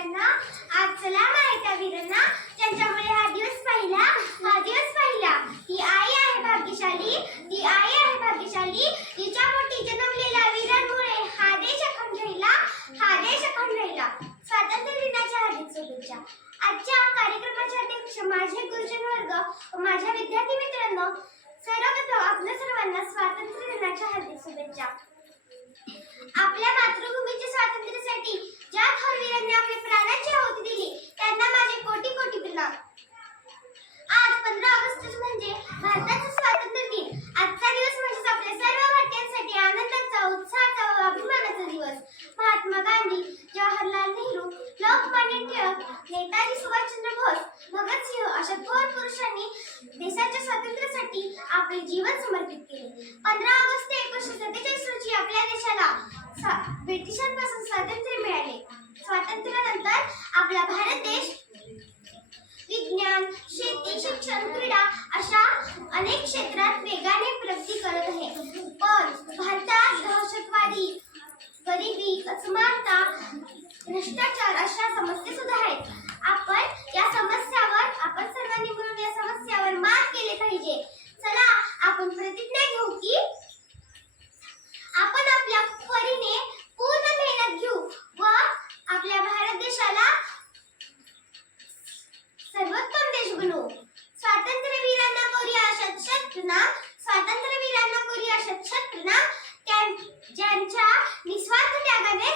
वीरांना आज चला माहिती वीरांना त्यांच्यामुळे हा दिवस पाहिला. हा दिवस पाहिला. ती आई आहे भाग्यशाली. ती आई आहे भाग्यशाली. तिच्या पोटी जन्मलेल्या वीरांमुळे हा देश अखंड राहिला. हा देश अखंड राहिला. स्वातंत्र्य दिनाच्या हार्दिक शुभेच्छा आजच्या कार्यक्रमाचे अध्यक्ष माझे गुरुजन वर्ग व माझ्या विद्यार्थी मित्रांनो सर्वप्रथम आपल्या सर्वांना स्वातंत्र्य दिनाच्या हार्दिक शुभेच्छा भारताचा स्वातंत्र्य दिन आजचा दिवस म्हणजे आपल्या सर्व भारतीयांसाठी आनंदाचा उत्साहाचा अभिमानाचा दिवस. महात्मा गांधी जवाहरलाल नेहरू लोकमान्य टिळक नेताजी सुभाषचंद्र बोस भगतसिंह अशा थोर पुरुषांनी देशाच्या स्वातंत्र्यासाठी आपले जीवन समर्पित केले. पंधरा ऑगस्ट एकोणीसशे सत्तेचाळीस रोजी आपल्या देशाला ब्रिटिशांपासून स्वातंत्र्य मिळाले. स्वातंत्र्यानंतर आपला भारत देश विज्ञान शेती शिक्षण समानता भ्रष्टाचार अशा समस्या सुद्धा आहेत. आपण या समस्यावर आपण सर्वांनी मिळून या समस्यावर मात केले पाहिजे. चला आपण प्रतिज्ञा घेऊ की आपण आपल्या परीने पूर्ण मेहनत घेऊ व आपल्या भारत देशाला सर्वोत्तम देश बनवू. स्वातंत्र्यवीरांना करूया अशा शब्दना ज्यांच्या निस्वार्थ त्यागाने